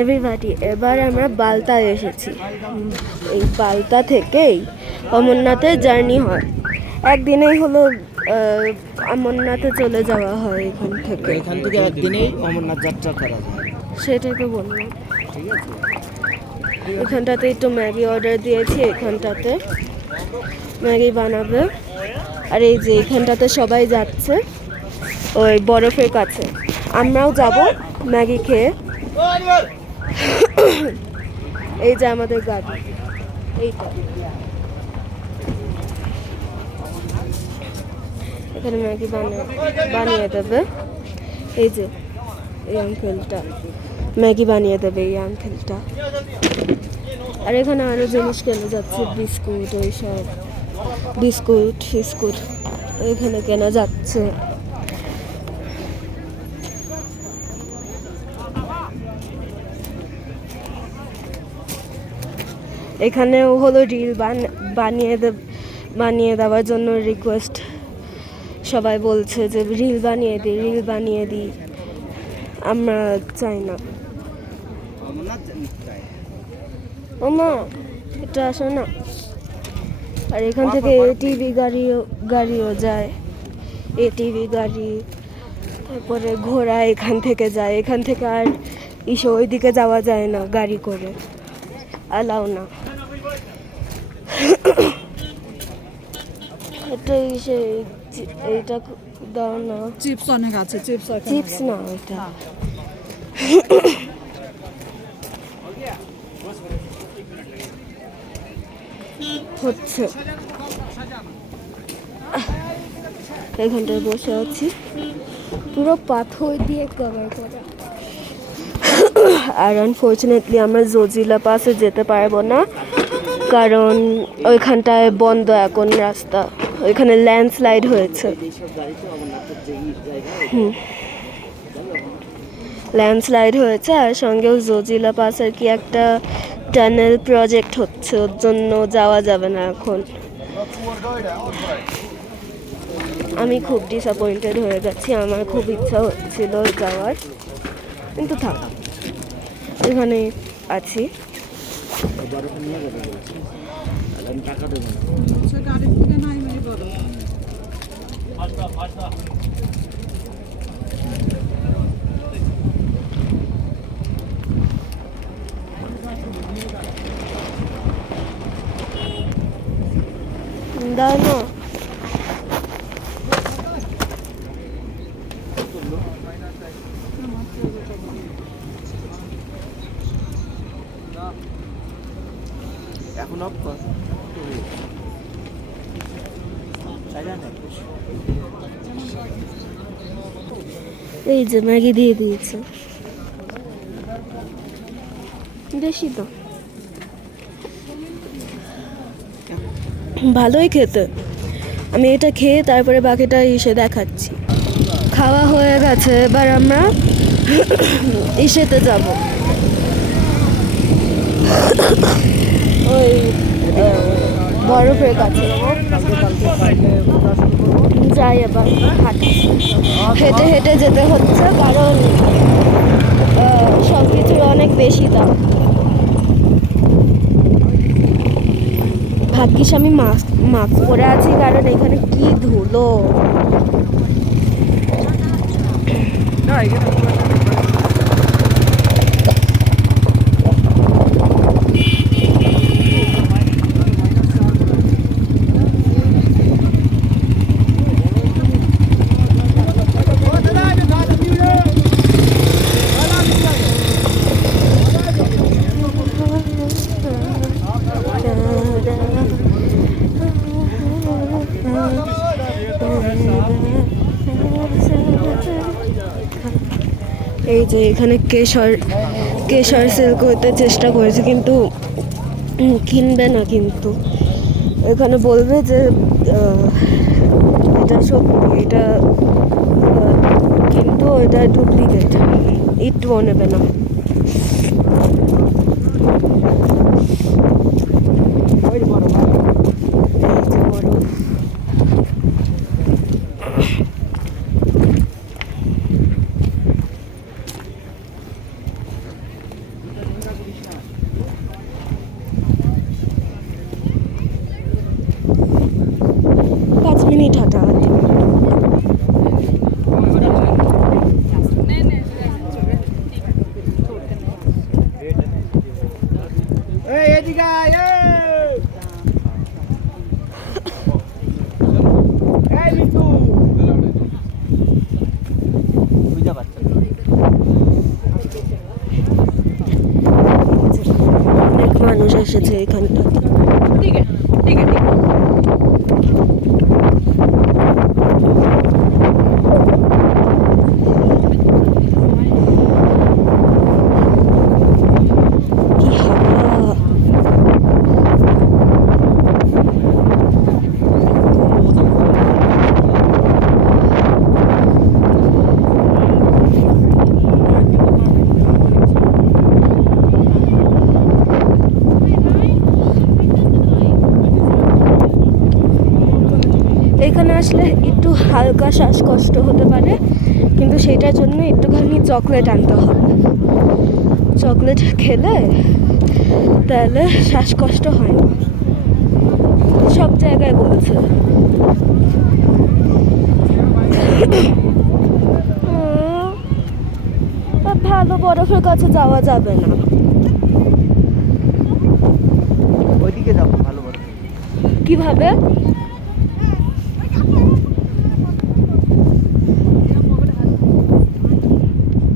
Everybody, এবার আমরা বালতায় এসেছি। এই বালতা থেকেই অমরনাথের জার্নি হয়। একদিনেই হলো অমরনাথে চলে যাওয়া হয় এখান থেকে একদিনেই অমরনাথ যাত্রা করা যায়। সেটাই তো বললাম। ঠিক আছে, এখানটাতে একটু ম্যাগি অর্ডার দিয়েছি, এখানটাতে ম্যাগি বানাবে। আর এই যে এখানটাতে সবাই যাচ্ছে ওই বরফের কাছে, আমরাও যাব ম্যাগি খেয়ে। এই যে আমাদের গাড়ি, এইটা এখানে ম্যাগি বানিয়ে দেবে। এই যে এই আঙ্কেলটা ম্যাগি বানিয়ে দেবে, এই আঙ্কেলটা। আর এখানে আরো জিনিস কেনা যাচ্ছে, বিস্কুট, এইসব বিস্কুট ফিস্কুট এখানে কেনা যাচ্ছে। এখানেও হলো রিল বানিয়ে দেওয়ার জন্য রিকোয়েস্ট। সবাই বলছে যে রিল বানিয়ে দিই। আমরা চাই না। ও মা, এটা আসো না। আর এখান থেকে এটিভি গাড়িও যায়, এটিভি গাড়ি। তারপরে ঘোড়া এখান থেকে যায়, এখান থেকে আর ওইদিকে যাওয়া যায় না, গাড়ি করে অ্যালাউ না। এইটা দাও না, চিপস অনেক আছে, চিপস না এটা। হচ্ছে এখানটায় বসে আছি, পুরো পাথর দিয়ে কভার করা। আর আনফর্চুনেটলি আমরা জজিলা পাসে যেতে পারবো না, কারণ ওইখানটায় বন্ধ এখন রাস্তা। ওইখানে ল্যান্ডস্লাইড হয়েছে। ল্যান্ডস্লাইড হয়েছে, আর সঙ্গেও জজিলা পাসের কি একটা টানেল প্রজেক্ট হচ্ছে, ওর জন্য যাওয়া যাবে না এখন। আমি খুব ডিসঅ্যাপয়েন্টেড হয়ে গেছি, আমার খুব ইচ্ছা হচ্ছিল যাওয়ার, কিন্তু থাক, এখানে আছি। দাঁড়ানো, এখন অফ কর। এই যে ম্যাগি দিয়ে দিয়েছে, বেশি তো ভালোই খেতে। আমি এটা খেয়ে তারপরে বাকিটা দেখাচ্ছি। খাওয়া হয়ে গেছে, এবার আমরা যাব ওই বরফের কাছে। যাই, এবার হেঁটে হেঁটে যেতে হচ্ছে, কারণ সব কিছুর অনেক বেশি দাম। ভাগ্যিস আমি মাস্ক পরে আছি, কারণ এখানে কি ধুলো। এই যে এখানে কেশর সেল করতে চেষ্টা করেছে, কিন্তু কিনবে না। কিন্তু এখানে বলবে যে এটা সত্যি, এটা কিন্তু এটা ডুপ্লিকেট, একটুও নেবে না। এদিকে আয়, এই মিতু বুঝা পাচ্ছ অনেক মানুষ এসেছে এখানটা। ठीक है ठीक है ठीक है কি হাওয়া! এখানে আসলে একটু হালকা শ্বাসকষ্ট হতে পারে, কিন্তু সেটার জন্য একটুখানি চকলেট আনতে হবে। চকলেট খেলে তাহলে শ্বাসকষ্ট হয় না, সব জায়গায় বলছে। ভালো বরফের কাছে যাওয়া যাবে না। ওইদিকে যাবো ভালো বড় কিভাবে?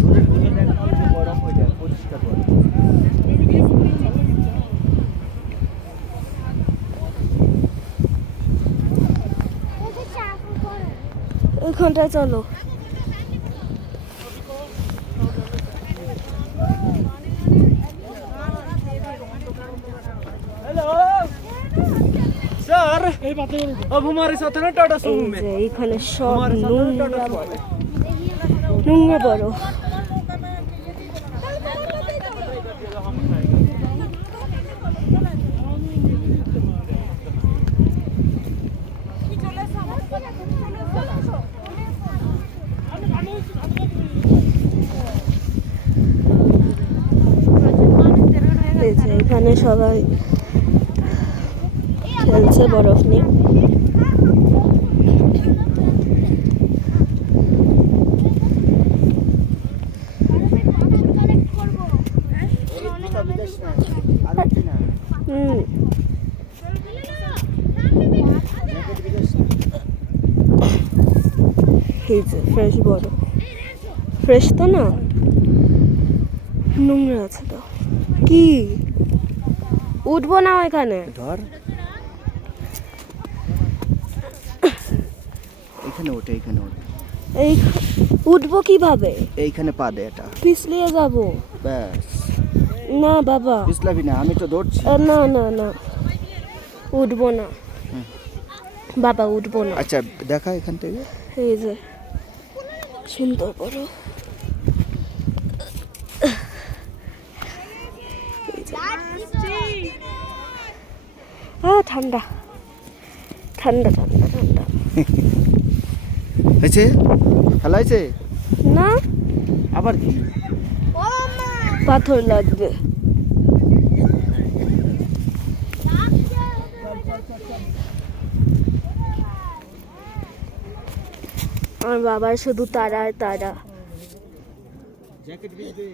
দূরের দিকে দেখ বরফ হয়ে যায় পরিষ্কার বরফ ওইখানটায় চলো। सर अब हमारे साथ है ना टाटा এই सुमो में যে এইখানে সব हमारे साथ है ना নোংরা टाटा सुमो में নোংরা বরফ। এই যে এখানে সবাই খেলছে বরফ নিয়ে। হুম, এই যে ফ্রেশ বরফ, ফ্রেশ তো না, নোংরা আছে তো। কি উঠবো না এখানে? ধর এইখানে ওঠে এইখানে ওঠে এই উঠবো কিভাবে? এইখানে পা দে এটা পিছলিয়ে যাব। ব্যাস না বাবা, পিছলাবি না আমি তো দৌড়ছি না না না, উঠবো না বাবা, উঠবো না। আচ্ছা দেখা এখান থেকে এই যে সুন্দর বড় ঠান্ডা ঠান্ডা ঠান্ডা ঠান্ডা। হয়েছে খেলা হয়েছে না, আবার কি পাথর লাগবে। আমার বাবার শুধু তারা আর তারা। জ্যাকেট ভিজবে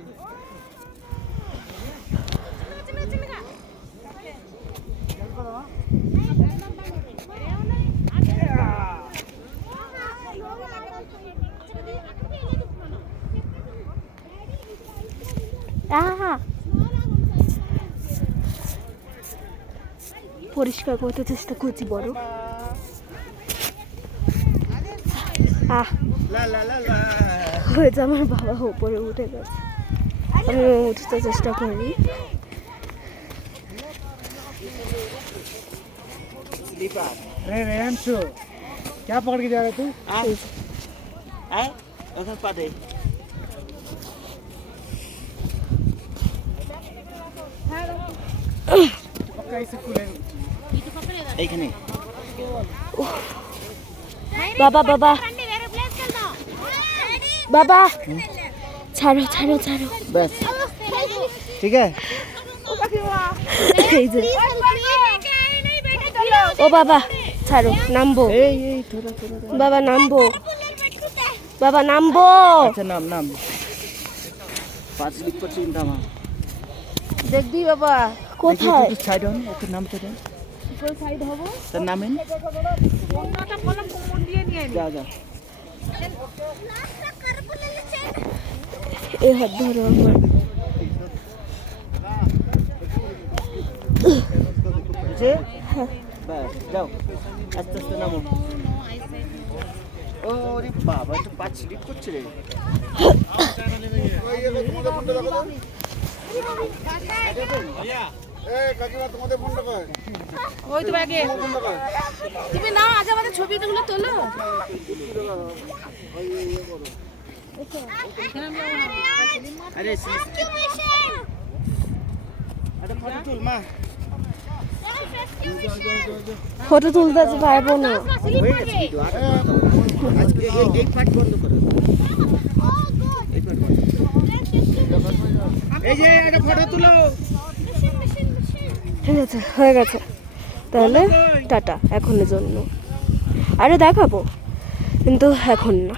পরিষ্কার করতে চেষ্টা করছি বড়। হয়েছে, আমার বাবা উপরে উঠে গেছে, আমি উঠতে চেষ্টা করি। अरे रेंसो क्या पकड़ के जा रहा तू आए उधर पा दे पक्का इसे खुलेगा এইখানে বাবা বাবা বাবা, ছাড়ো ছাড়ো ছাড়ো। बस ठीक है এই যে ও বাবা ছাড়ো, নামবো এই এই थोड़ा थोड़ा বাবা, নামবো বাবা, নামবো। अच्छा नाम नाम 5 लिख पर चिंता मां দেখবি বাবা, কোথায় সাইড হন, ওকে নামতে দেন। সাইড হবো তার নামেন। অন্যটা কলম কোমর দিয়ে নিয়ে নি যা যা। এই হাত ধরো আমার বুঝে? ব্যাস, যাও। আস্তে আস্তে নামো। ওরে বাবা, একটু পা স্লিপ করছে রে। ওই তো আগে তুমি নাও আগে আমাদের ছবিগুলো তোলো আরে একটা ফটো তুল মা। ফটো তুলতে পারবো না হয়ে গেছে ভিডিও, আর করতে হবে না। আজকে এই পার্ট বন্ধ করো। এই পার্ট বন্ধ। এই যে একটা ফটো তুলো। ঠিক আছে হয়ে গেছে তাহলে টাটা এখনের জন্য আরে দেখাবো কিন্তু এখন না